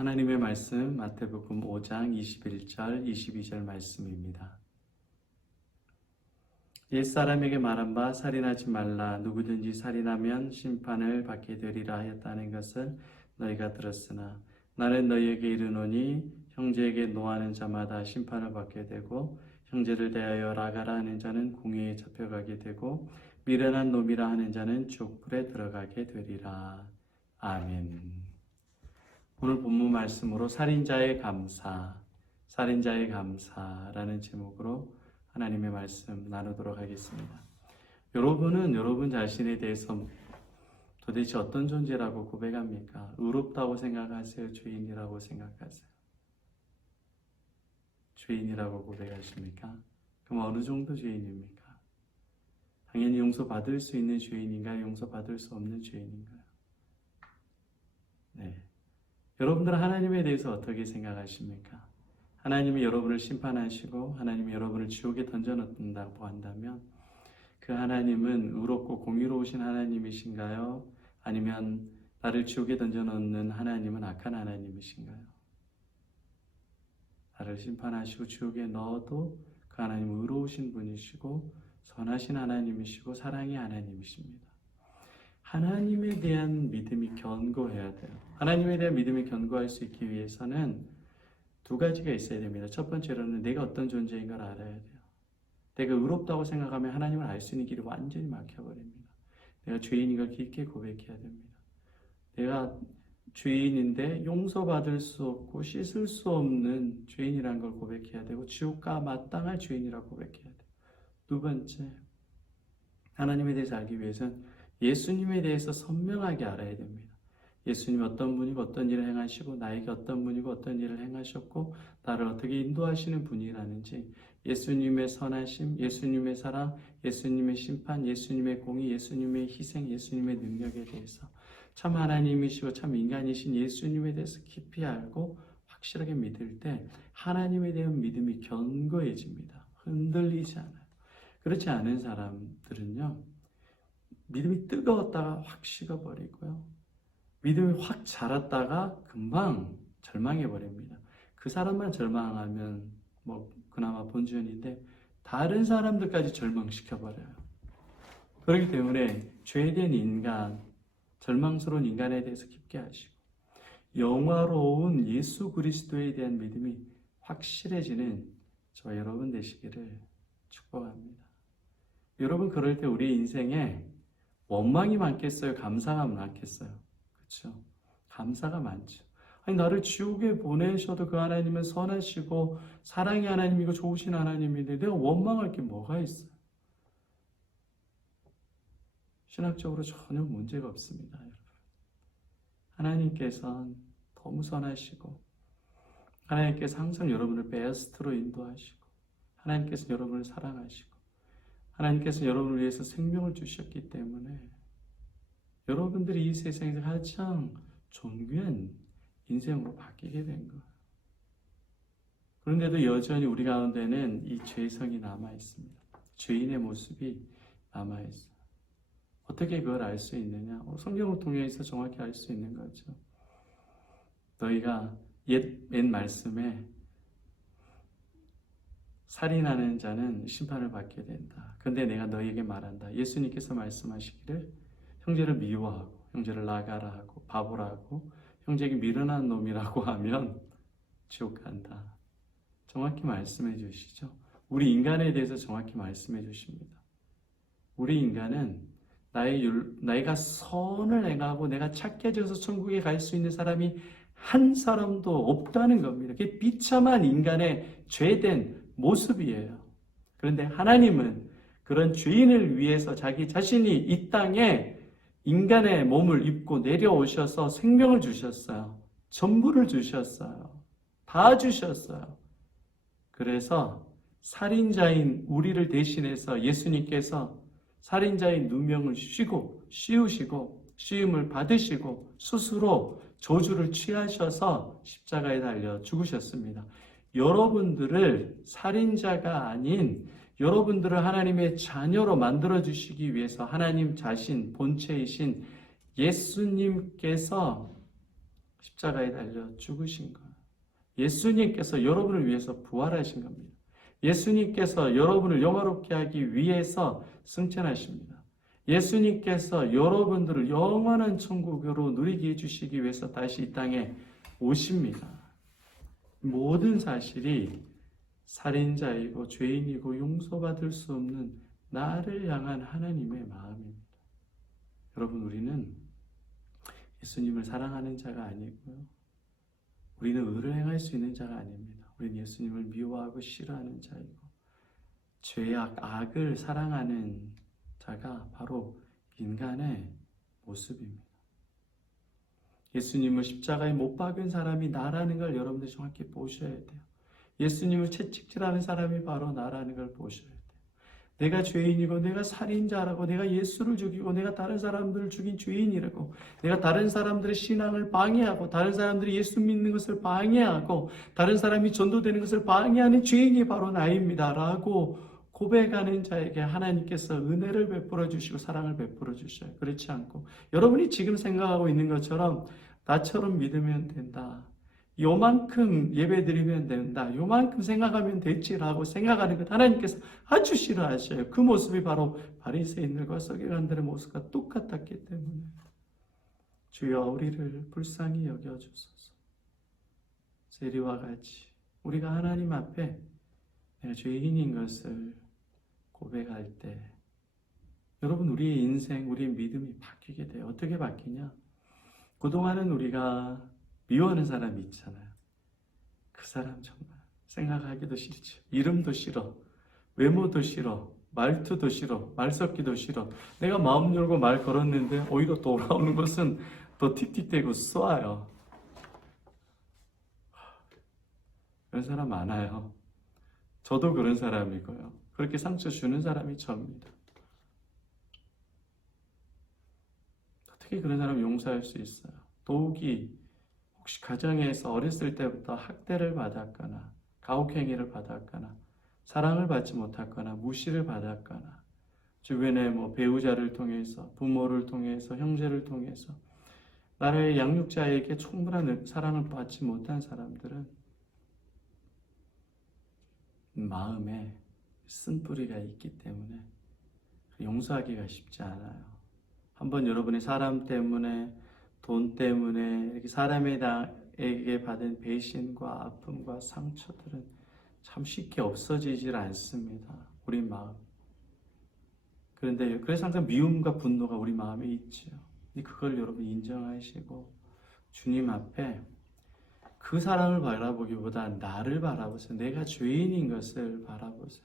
하나님의 말씀 마태복음 5장 21절 22절 말씀입니다. 옛사람에게 말한 바 살인하지 말라. 누구든지 살인하면 심판을 받게 되리라 하였다는 것을 너희가 들었으나 나는 너희에게 이르노니 형제에게 노하는 자마다 심판을 받게 되고 형제를 대하여 라가라 하는 자는 궁에 잡혀가게 되고 미련한 놈이라 하는 자는 족불에 들어가게 되리라. 아멘. 오늘 본문 말씀으로 살인자의 감사라는 제목으로 하나님의 말씀 나누도록 하겠습니다. 여러분은 여러분 자신에 대해서 도대체 어떤 존재라고 고백합니까? 의롭다고 생각하세요? 죄인이라고 생각하세요? 죄인이라고 고백하십니까? 그럼 어느 정도 죄인입니까? 당연히 용서받을 수 있는 죄인인가요? 용서받을 수 없는 죄인인가요? 네. 여러분들은 하나님에 대해서 어떻게 생각하십니까? 하나님이 여러분을 심판하시고 하나님이 여러분을 지옥에 던져놓는다고 한다면 그 하나님은 의롭고 공의로우신 하나님이신가요? 아니면 나를 지옥에 던져놓는 하나님은 악한 하나님이신가요? 나를 심판하시고 지옥에 넣어도 그 하나님은 의로우신 분이시고 선하신 하나님이시고 사랑의 하나님이십니다. 하나님에 대한 믿음이 견고해야 돼요. 하나님에 대한 믿음이 견고할 수 있기 위해서는 두 가지가 있어야 됩니다. 첫 번째로는 내가 어떤 존재인 걸 알아야 돼요. 내가 의롭다고 생각하면 하나님을 알 수 있는 길이 완전히 막혀버립니다. 내가 죄인인 걸 깊게 고백해야 됩니다. 내가 죄인인데 용서받을 수 없고 씻을 수 없는 죄인이라는 걸 고백해야 되고 지옥가 마땅할 죄인이라고 고백해야 돼요. 두 번째, 하나님에 대해서 알기 위해서는 예수님에 대해서 선명하게 알아야 됩니다. 예수님이 어떤 분이고 어떤 일을 행하시고 나에게 어떤 분이고 어떤 일을 행하셨고 나를 어떻게 인도하시는 분이라는지 예수님의 선하심, 예수님의 사랑, 예수님의 심판, 예수님의 공의, 예수님의 희생, 예수님의 능력에 대해서 참 하나님이시고 참 인간이신 예수님에 대해서 깊이 알고 확실하게 믿을 때 하나님에 대한 믿음이 견고해집니다. 흔들리지 않아요. 그렇지 않은 사람들은요, 믿음이 뜨거웠다가 확 식어버리고요. 믿음이 확 자랐다가 금방 절망해버립니다. 그 사람만 절망하면 그나마 본전인데 다른 사람들까지 절망시켜버려요. 그렇기 때문에 죄된 인간, 절망스러운 인간에 대해서 깊게 아시고 영화로운 예수 그리스도에 대한 믿음이 확실해지는 저와 여러분 되시기를 축복합니다. 여러분, 그럴 때 우리 인생에 원망이 많겠어요? 감사가 많겠어요? 그렇죠? 감사가 많죠. 아니, 나를 지옥에 보내셔도 그 하나님은 선하시고 사랑의 하나님이고 좋으신 하나님인데 내가 원망할 게 뭐가 있어요? 신학적으로 전혀 문제가 없습니다, 여러분. 하나님께서는 너무 선하시고 하나님께서 항상 여러분을 베스트로 인도하시고 하나님께서 여러분을 사랑하시고 하나님께서 여러분을 위해서 생명을 주셨기 때문에 여러분들이 이 세상에서 가장 존귀한 인생으로 바뀌게 된 거예요. 그런데도 여전히 우리 가운데는 이 죄성이 남아있습니다. 죄인의 모습이 남아있어요. 어떻게 그걸 알 수 있느냐? 성경을 통해서 정확히 알 수 있는 거죠. 너희가 옛 말씀에 살인하는 자는 심판을 받게 된다. 그런데 내가 너희에게 말한다. 예수님께서 말씀하시기를 형제를 미워하고 형제를 나가라 하고 바보라 하고 형제에게 미련한 놈이라고 하면 지옥 간다. 정확히 말씀해 주시죠. 우리 인간에 대해서 정확히 말씀해 주십니다. 우리 인간은 나이가 선을 행하고 내가 착해져서 천국에 갈 수 있는 사람이 한 사람도 없다는 겁니다. 그게 비참한 인간의 죄된 모습이에요. 그런데 하나님은 그런 죄인을 위해서 자기 자신이 이 땅에 인간의 몸을 입고 내려오셔서 생명을 주셨어요. 전부를 주셨어요. 다 주셨어요. 그래서 살인자인 우리를 대신해서 예수님께서 살인자의 누명을 씌우시고 씌움을 받으시고 스스로 저주를 취하셔서 십자가에 달려 죽으셨습니다. 여러분들을 살인자가 아닌 여러분들을 하나님의 자녀로 만들어주시기 위해서 하나님 자신, 본체이신 예수님께서 십자가에 달려 죽으신 거예요. 예수님께서 여러분을 위해서 부활하신 겁니다. 예수님께서 여러분을 영화롭게 하기 위해서 승천하십니다. 예수님께서 여러분들을 영원한 천국으로 누리게 해주시기 위해서 다시 이 땅에 오십니다. 모든 사실이 살인자이고 죄인이고 용서받을 수 없는 나를 향한 하나님의 마음입니다. 여러분, 우리는 예수님을 사랑하는 자가 아니고요. 우리는 의를 행할 수 있는 자가 아닙니다. 우리는 예수님을 미워하고 싫어하는 자이고 죄악, 악을 사랑하는 자가 바로 인간의 모습입니다. 예수님을 십자가에 못 박은 사람이 나라는 걸 여러분들이 정확히 보셔야 돼요. 예수님을 채찍질하는 사람이 바로 나라는 걸 보셔야 돼요. 내가 죄인이고 내가 살인자라고 내가 예수를 죽이고 내가 다른 사람들을 죽인 죄인이라고 내가 다른 사람들의 신앙을 방해하고 다른 사람들이 예수 믿는 것을 방해하고 다른 사람이 전도되는 것을 방해하는 죄인이 바로 나입니다 라고 고백하는 자에게 하나님께서 은혜를 베풀어 주시고 사랑을 베풀어 주셔요. 그렇지 않고 여러분이 지금 생각하고 있는 것처럼 나처럼 믿으면 된다, 요만큼 예배 드리면 된다, 요만큼 생각하면 됐지라고 생각하는 것 하나님께서 아주 싫어하셔요. 그 모습이 바로 바리새인들과 서기관들의 모습과 똑같았기 때문에 주여 우리를 불쌍히 여겨주소서. 세리와 같이 우리가 하나님 앞에 내가 죄인인 것을 고백할 때 여러분 우리의 인생, 우리의 믿음이 바뀌게 돼요. 어떻게 바뀌냐? 그동안은 우리가 미워하는 사람이 있잖아요. 그 사람 정말 생각하기도 싫죠. 이름도 싫어, 외모도 싫어, 말투도 싫어, 말 섞기도 싫어. 내가 마음 열고 말 걸었는데 오히려 돌아오는 것은 더 틱틱대고 쏘아요. 그런 사람 많아요. 저도 그런 사람이고요. 그렇게 상처 주는 사람이 저입니다. 어떻게 그런 사람 용서할 수 있어요? 더욱이 혹시 가정에서 어렸을 때부터 학대를 받았거나 가혹행위를 받았거나 사랑을 받지 못했거나 무시를 받았거나 주변의 배우자를 통해서 부모를 통해서 형제를 통해서 나의 양육자에게 충분한 사랑을 받지 못한 사람들은 마음에 쓴뿌리가 있기 때문에 용서하기가 쉽지 않아요. 한번 여러분이 사람 때문에 돈 때문에 이렇게 사람에게 받은 배신과 아픔과 상처들은 참 쉽게 없어지질 않습니다. 우리 마음. 그래서 항상 미움과 분노가 우리 마음에 있죠. 그걸 여러분 인정하시고 주님 앞에 그 사람을 바라보기보다 나를 바라보세요. 내가 죄인인 것을 바라보세요.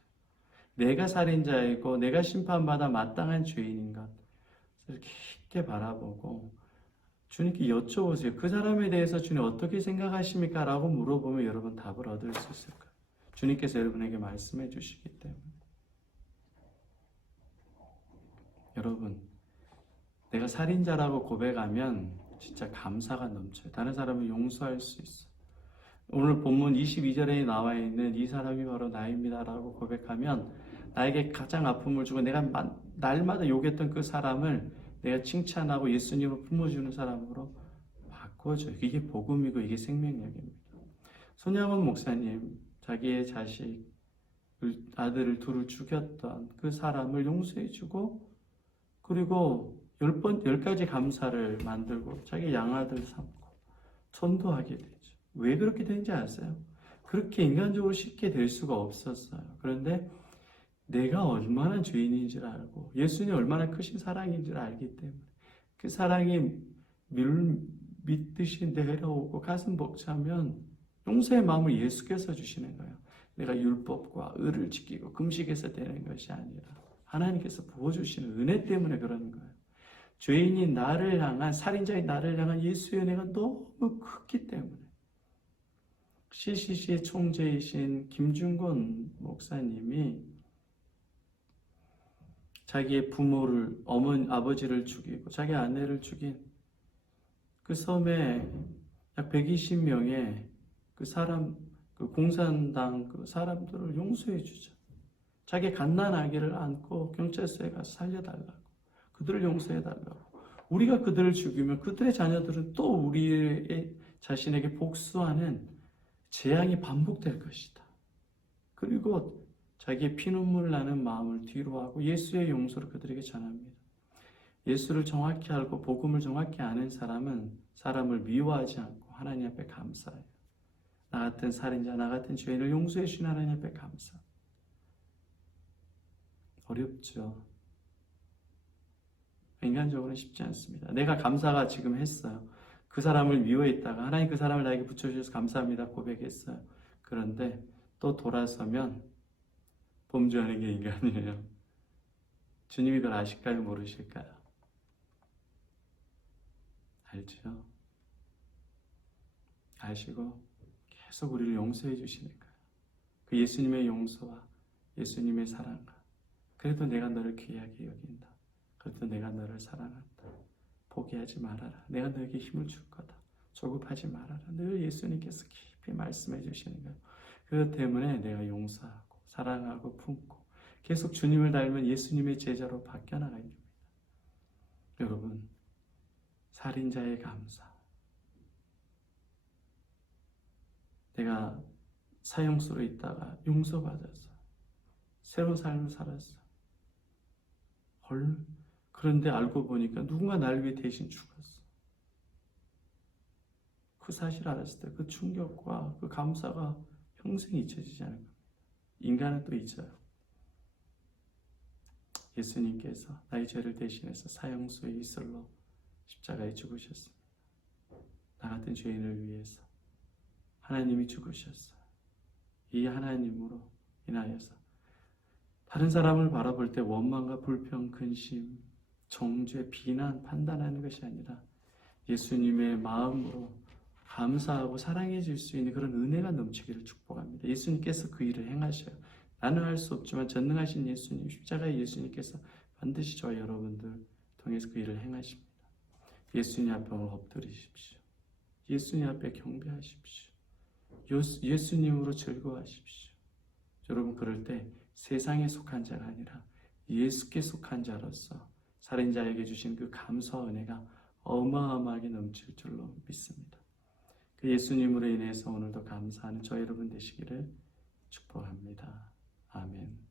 내가 살인자이고 내가 심판받아 마땅한 죄인인 것을 깊게 바라보고 주님께 여쭤보세요. 그 사람에 대해서 주님 어떻게 생각하십니까? 라고 물어보면 여러분 답을 얻을 수 있을 거예요. 주님께서 여러분에게 말씀해 주시기 때문에. 여러분, 내가 살인자라고 고백하면 진짜 감사가 넘쳐요. 다른 사람을 용서할 수 있어요. 오늘 본문 22절에 나와 있는 이 사람이 바로 나입니다 라고 고백하면 나에게 가장 아픔을 주고 내가 날마다 욕했던 그 사람을 내가 칭찬하고 예수님으로 품어주는 사람으로 바꿔줘요. 이게 복음이고 이게 생명력입니다. 손양원 목사님, 자기의 아들을 둘을 죽였던 그 사람을 용서해주고 그리고 10가지 감사를 만들고 자기 양아들 삼고 전도하게 되죠. 왜 그렇게 되는지 아세요? 그렇게 인간적으로 쉽게 될 수가 없었어요. 그런데 내가 얼마나 죄인인지를 알고 예수님이 얼마나 크신 사랑인지를 알기 때문에 그 사랑이 밀듯이 내려오고 가슴 벅차면 용서의 마음을 예수께서 주시는 거예요. 내가 율법과 의를 지키고 금식해서 되는 것이 아니라 하나님께서 부어주시는 은혜 때문에 그러는 거예요. 죄인인 나를 향한, 살인자인 나를 향한 예수의 은혜가 너무 크기 때문에 CCC의 총재이신 김준건 목사님이 자기의 부모를, 아버지를 죽이고 자기 아내를 죽인 그 섬에 약 120명의 그 공산당 그 사람들을 용서해 주죠. 자기 갓난아기를 안고 경찰서에 가서 살려달라고, 그들을 용서해 달라고. 우리가 그들을 죽이면 그들의 자녀들은 또 우리의 자신에게 복수하는 재앙이 반복될 것이다. 그리고 자기의 피눈물 나는 마음을 뒤로하고 예수의 용서를 그들에게 전합니다. 예수를 정확히 알고 복음을 정확히 아는 사람은 사람을 미워하지 않고 하나님 앞에 감사해요. 나 같은 살인자, 나 같은 죄인을 용서해 주신 하나님 앞에 감사. 어렵죠. 인간적으로는 쉽지 않습니다. 내가 감사가 지금 했어요. 그 사람을 미워했다가 하나님 그 사람을 나에게 붙여주셔서 감사합니다 고백했어요. 그런데 또 돌아서면 범죄하는 게 인간이에요. 주님이 그걸 아실까요? 모르실까요? 알죠? 아시고 계속 우리를 용서해 주시는 거예요. 그 예수님의 용서와 예수님의 사랑과 그래도 내가 너를 귀하게 여긴다. 그래도 내가 너를 사랑한다. 포기하지 말아라. 내가 너에게 힘을 줄 거다. 조급하지 말아라. 늘 예수님께서 깊이 말씀해 주시는 거예요. 그것 때문에 내가 용서하고 사랑하고 품고 계속 주님을 닮은 예수님의 제자로 바뀌어나가는 겁니다. 여러분, 살인자의 감사. 내가 사형수로 있다가 용서받아서 새로운 삶을 살았어. 헐, 그런데 알고 보니까 누군가 날 위해 대신 죽었어. 그 사실 알았을 때 그 충격과 그 감사가 평생 잊혀지지 않을 겁니다. 인간은 또 잊어요. 예수님께서 나의 죄를 대신해서 사형수의 이슬로 십자가에 죽으셨습니다. 나 같은 죄인을 위해서 하나님이 죽으셨어요. 이 하나님으로 인하여서 다른 사람을 바라볼 때 원망과 불평, 근심, 정죄, 비난, 판단하는 것이 아니라 예수님의 마음으로 감사하고 사랑해 줄 수 있는 그런 은혜가 넘치기를 축복합니다. 예수님께서 그 일을 행하셔요. 나는 할 수 없지만 전능하신 예수님, 십자가의 예수님께서 반드시 저와 여러분들 통해서 그 일을 행하십니다. 예수님 앞에 엎드리십시오. 예수님 앞에 경배하십시오. 예수님으로 즐거워하십시오. 여러분, 그럴 때 세상에 속한 자가 아니라 예수께 속한 자로서 살인자에게 주신 그 감사와 은혜가 어마어마하게 넘칠 줄로 믿습니다. 그 예수님으로 인해서 오늘도 감사하는 저 여러분 되시기를 축복합니다. 아멘.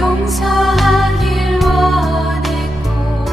용서하길 원했고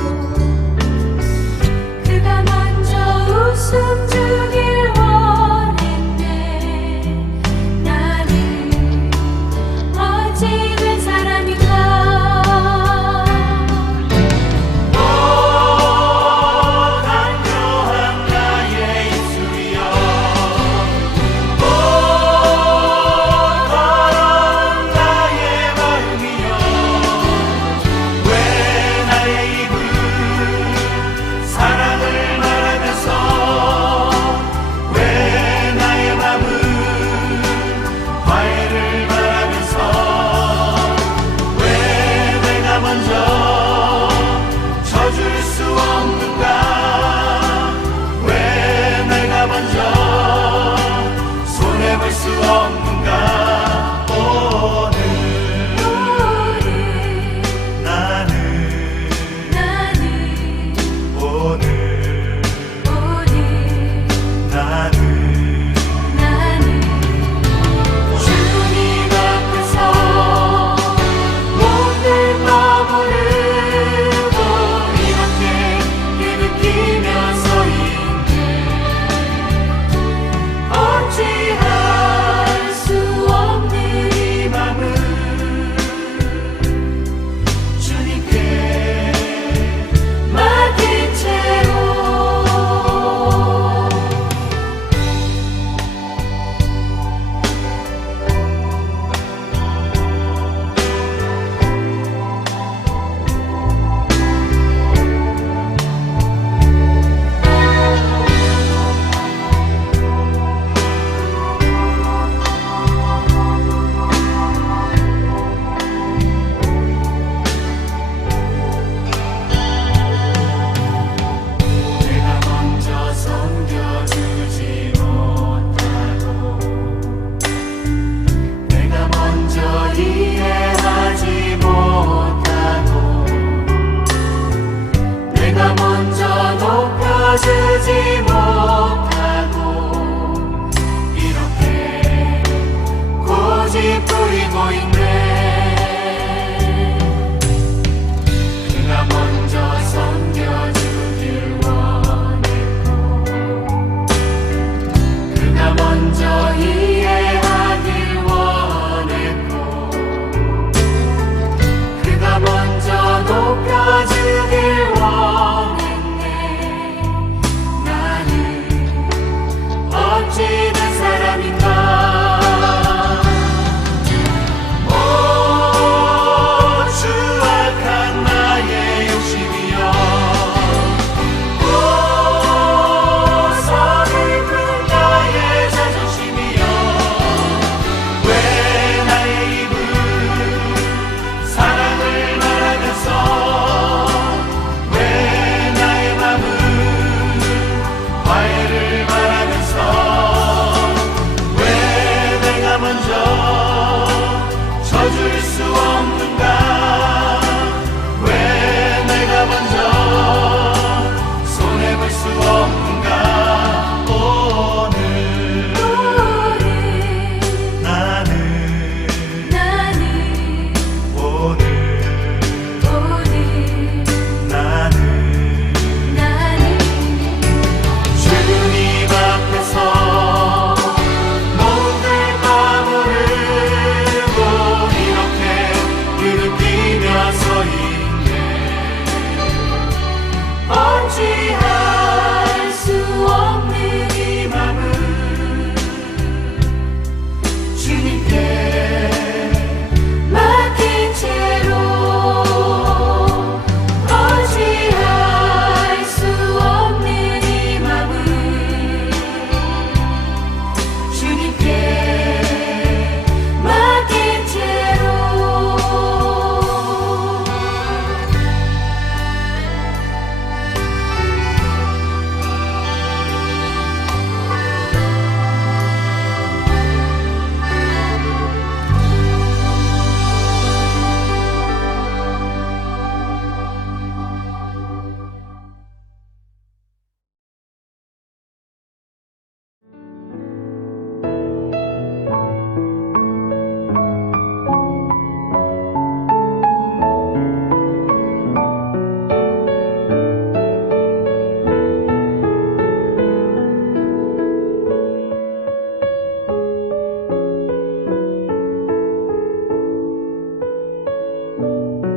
아멘.